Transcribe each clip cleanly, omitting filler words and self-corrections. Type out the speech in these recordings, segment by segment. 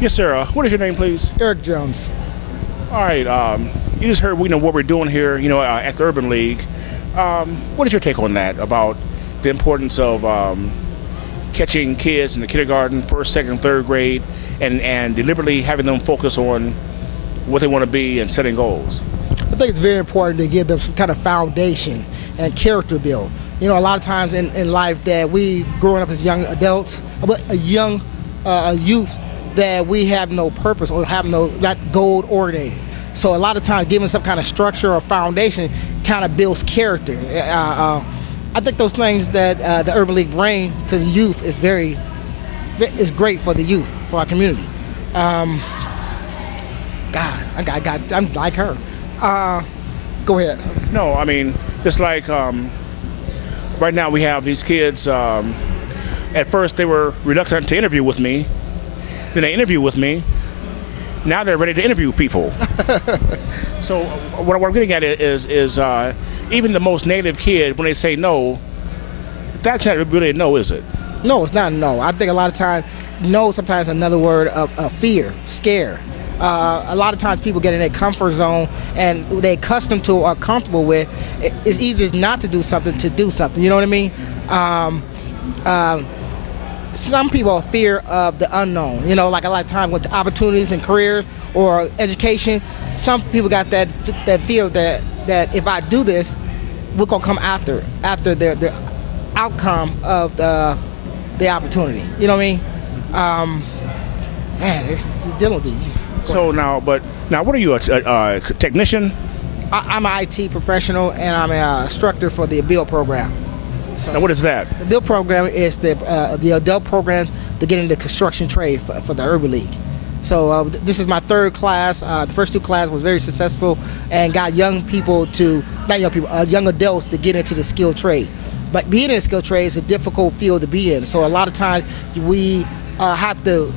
Yes, sir. What is your name, please? Eric Jones. All right. You just heard what we're doing here, at the Urban League. What is your take on that, about the importance of catching kids in the kindergarten, first, second, third grade, and deliberately having them focus on what they want to be and setting goals? I think it's very important to give them some kind of foundation and character build. A lot of times in life that we growing up as young adults, a young youth, that we have no purpose or have not goal oriented. So a lot of times giving some kind of structure or foundation kind of builds character. I think those things that the Urban League bring to the youth is great for the youth, for our community. I'm like her. Go ahead. No, I mean, it's like right now we have these kids. At first they were reluctant to interview with me. Then they interview with me. Now they're ready to interview people. So what I'm getting at is even the most negative kid, when they say no, that's not really a no, is it? No, it's not a no. I think a lot of times, no sometimes another word of fear, scare. A lot of times people get in their comfort zone and they're accustomed to or comfortable with. It's easy not to do something to do something. You know what I mean? Some people fear of the unknown. Like a lot of times with opportunities and careers or education, some people got that fear that if I do this, we're gonna come after the outcome of the opportunity. You know what I mean? Man, it's dealing with you. So now, what are you, a technician? I'm an IT professional and I'm an instructor for the FWUL program. So now, what is that? The FWUL program is the adult program to get into construction trade for the Urban League. So this is my third class. The first two classes was very successful and got young adults to get into the skilled trade. But being in a skilled trade is a difficult field to be in. So a lot of times we have to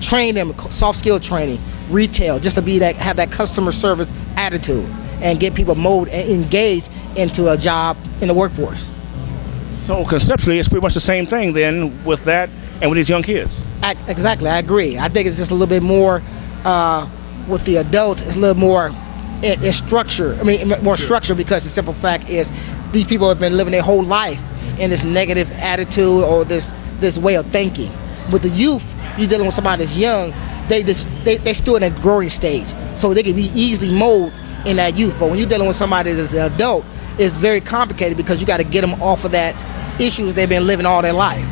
train them, soft skill training, retail, just to have that customer service attitude and get people molded and engaged into a job in the workforce. So conceptually, it's pretty much the same thing then with that and with these young kids. Exactly, I agree. I think it's just a little bit more with the adults. It's a little more in structure. I mean, more structure, because the simple fact is these people have been living their whole life in this negative attitude or this way of thinking. With the youth, you're dealing with somebody that's young. They still in a growing stage, so they can be easily molded in that youth. But when you're dealing with somebody that's an adult, it's very complicated because you got to get them off of that issues they've been living all their life.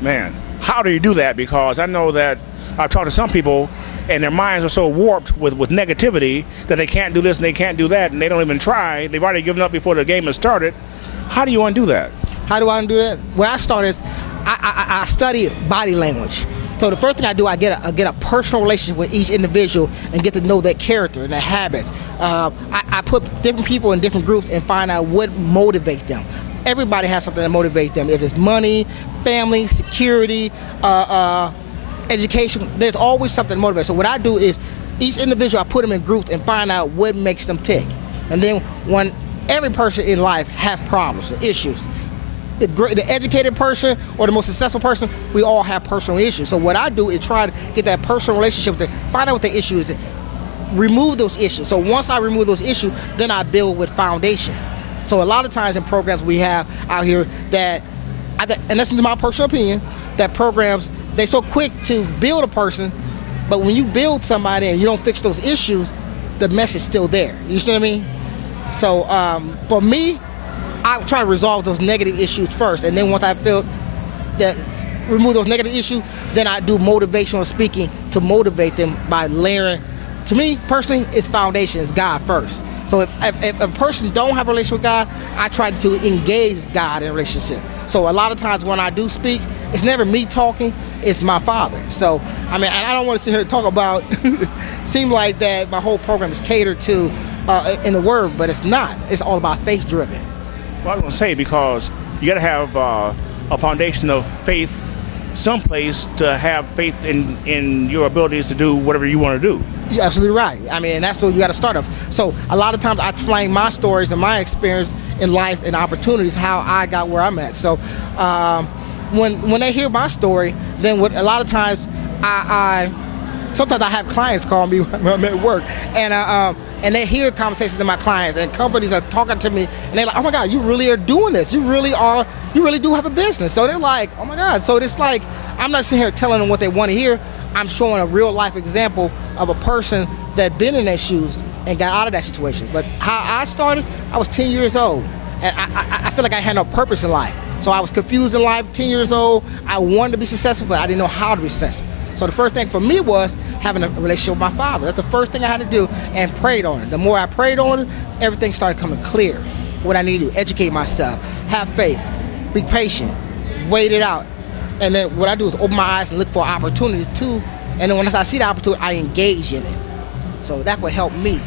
Man, how do you do that? Because I know that I've talked to some people and their minds are so warped with negativity that they can't do this and they can't do that, and they don't even try. They've already given up before the game has started. How do you undo that? How do I undo that? Where I start is I study body language. So the first thing I do, I get a personal relationship with each individual and get to know their character and their habits. I put different people in different groups and find out what motivates them. Everybody has something that motivates them. If it's money, family, security, education, there's always something that motivates. So what I do is each individual, I put them in groups and find out what makes them tick. And then when every person in life has problems, issues, the educated person or the most successful person, we all have personal issues. So what I do is try to get that personal relationship with them, find out what the issue is, remove those issues. So once I remove those issues, then I build with foundation. So a lot of times in programs we have out here that, and this is my personal opinion, that programs, they're so quick to build a person, but when you build somebody and you don't fix those issues, the mess is still there. You see what I mean? So for me, I try to resolve those negative issues first, and then once I feel that remove those negative issues, then I do motivational speaking to motivate them by layering. To me personally, it's foundation, it's God first. So if a person don't have a relationship with God, I try to engage God in a relationship. So a lot of times when I do speak, it's never me talking, it's my Father. So I mean, I don't want to sit here and talk about seem like that my whole program is catered to in the Word, but it's not. It's all about faith driven. Well, I was going to say, because you got to have a foundation of faith someplace to have faith in your abilities to do whatever you want to do. You're absolutely right. I mean, that's what you got to start off. So a lot of times I explain my stories and my experience in life and opportunities, how I got where I'm at. So when they hear my story, then a lot of times I sometimes I have clients call me when I'm at work, and they hear conversations of my clients, and companies are talking to me, and they're like, oh my God, you really are doing this. You really do have a business. So they're like, oh my God. So it's like, I'm not sitting here telling them what they want to hear. I'm showing a real life example of a person that been in their shoes and got out of that situation. But how I started, I was 10 years old, and I feel like I had no purpose in life. So I was confused in life, 10 years old. I wanted to be successful, but I didn't know how to be successful. So the first thing for me was having a relationship with my father. That's the first thing I had to do, and prayed on it. The more I prayed on it, everything started coming clear. What I need to do, educate myself, have faith, be patient, wait it out. And then what I do is open my eyes and look for opportunity too. And then once I see the opportunity, I engage in it. So that would help me.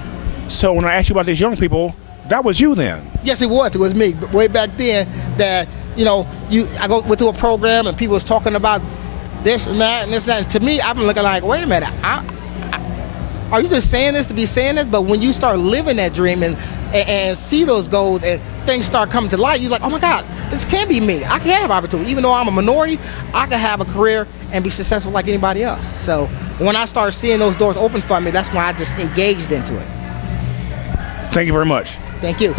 So when I asked you about these young people, that was you then? Yes, it was. It was me. But way back then, that I went to a program and people was talking about this and that and this and that. And to me, I've been looking like, wait a minute, are you just saying this to be saying this? But when you start living that dream and see those goals and things start coming to light, you're like, oh my God, this can be me. I can have opportunity. Even though I'm a minority, I can have a career and be successful like anybody else. So when I started seeing those doors open for me, that's when I just engaged into it. Thank you very much. Thank you.